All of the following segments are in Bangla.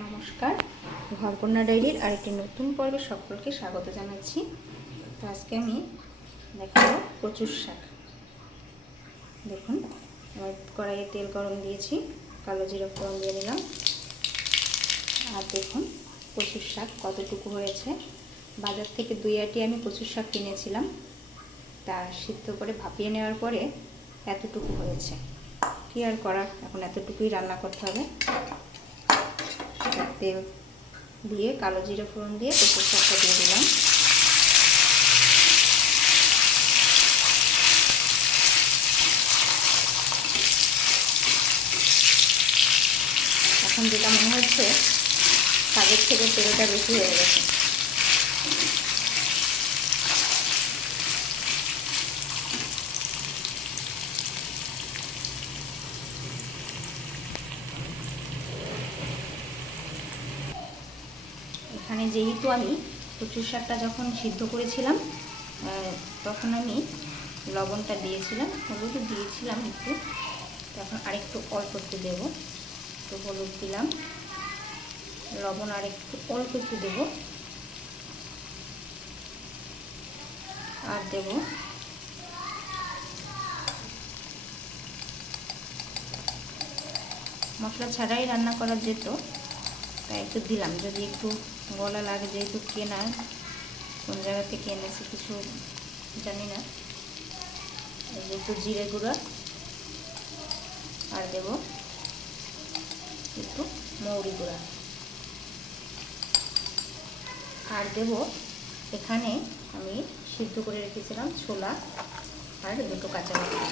নমস্কার, ঘরকন্যা ডায়েরির আরেকটি নতুন পর্বে সকলকে স্বাগত জানাচ্ছি। তো আজকে আমি দেখাবো কচুর শাক। দেখুন, এবার কড়াইয়ে তেল গরম দিয়েছি, কালো জিরা ফোড়ন দিয়ে নিলাম। আর দেখুন কচুর শাক কতটুকু হয়েছে। বাজার থেকে 2 আটি আমি কচুর শাক কিনেছিলাম, তা সিদ্ধ করে ভাপিয়ে নেওয়ার পরে এতটুকু হয়েছে। কি আর করার, এখন এতটুকুই রান্না করতে হবে। তেল দিয়ে কালো জিরা ফোড়ন দিয়ে কচুর শাকটা দিয়ে দিলাম। এখন যেটা মনে হচ্ছে শাকের থেকে তেলটা বেশি হয়ে গেছে। এখানে যেহেতু আমি কচুর শাকটা যখন সিদ্ধ করেছিলাম তখন আমি লবণটা দিয়েছিলাম, হলুদও দিয়েছিলাম একটু, তখন আরেকটু অল্প একটু দেবো। তো হলুদ দিলাম, লবণ আরেকটু অল্প একটু দেবো, আর দেব মশলা ছাড়াই রান্না করা যেত, তাই একটু দিলাম। যদি একটু গলা লাগে, যেহেতু কেনা, কোন জায়গা থেকে এনেছি কিছু জানি না। একটু জিরে গুঁড়া, আর দেব একটু মৌরি গুঁড়া, আর দেব এখানে আমি সিদ্ধ করে রেখেছিলাম ছোলা আর 2 কাঁচা লঙ্কা।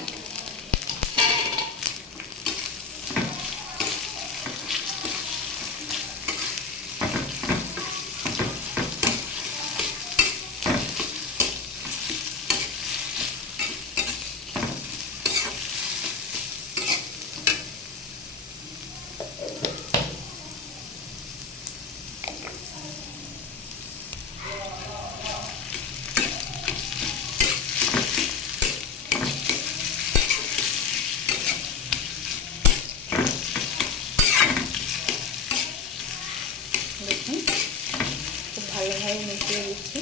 দেখুন খুব ভালোভাবে মিশিয়ে দিচ্ছি।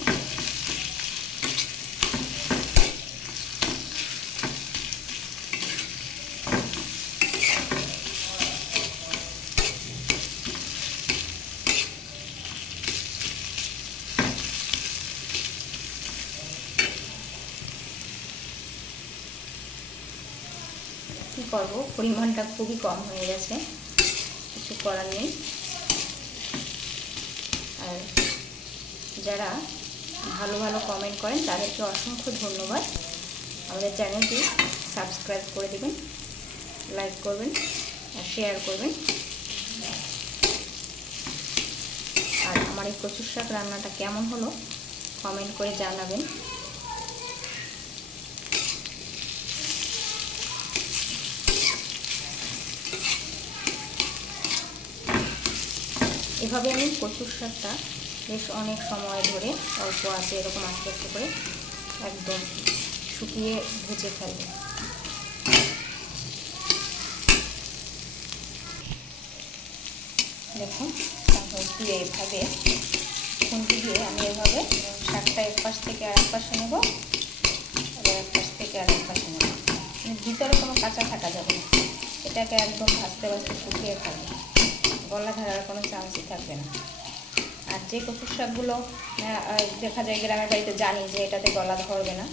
কী করবো, পরিমাণটা খুবই কম হয়ে গেছে, কিছু করার নেই। আর যারা ভালো ভালো কমেন্ট করেন তাদেরকে অসংখ্য ধন্যবাদ। আমাদের চ্যানেলটি সাবস্ক্রাইব করে দেবেন, লাইক করবেন আর শেয়ার করবেন। আর আমার এই কচুর শাক রান্নাটা কেমন হলো কমেন্ট করে জানাবেন। এভাবে আমি কচুর শাকটা বেশ অনেক সময় ধরে অল্প আছে এরকম আস্তে আস্তে করে একদম শুকিয়ে ভেজে ফেলবো। দেখুন দিয়ে এইভাবে খুন্তি দিয়ে আমি এভাবে শাকটা এক পাশ থেকে আর এক পাশে নেব, আবার এক পাশ থেকে আর এক পাশে নেব। ভিতরে কোনো কাঁচা থাকা যাবে না, এটাকে একদম ভাজতে ভাজতে শুকিয়ে থাকবে, গলা ধরার কোনো চান্সই থাকবে না। আর যে কচুর শাকগুলো দেখা যায় গ্রামের বাড়িতে, জানি যে এটাতে গলা ধরবে না,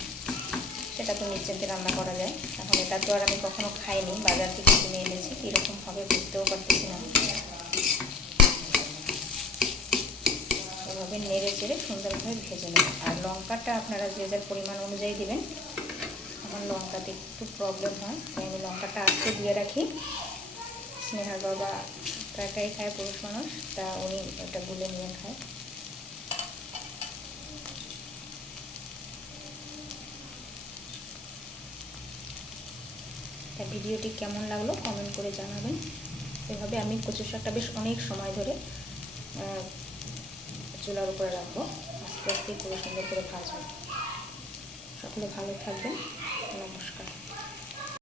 সেটা তো নিশ্চিন্তে রান্না করা যায়। এখন এটা তো আর আমি কখনো খাইনি, বাজার থেকে কিনে এনেছি, কীরকম হবে বুঝতেও পারতেছি না। এভাবে নেড়ে চেড়ে সুন্দরভাবে ভেজে নেব। আর লঙ্কাটা আপনারা যে যার পরিমাণ অনুযায়ী দেবেন। আমার লঙ্কাতে একটু প্রবলেম হয়, তাই আমি লঙ্কাটা আস্তে দিয়ে রাখি। স্নেহার বাবা একাই খায়, পুরুষ মানুষ, তা উনি এটা গুলে নিয়ে খায়। তা ভিডিওটি কেমন লাগলো কমেন্ট করে জানাবেন। এভাবে আমি কচুর শাকটা বেশ অনেক সময় ধরে চুলার উপরে রাখবো, আস্তে আস্তে পুরো সুন্দর করে ভাজবো। সকলে ভালো থাকবেন, নমস্কার।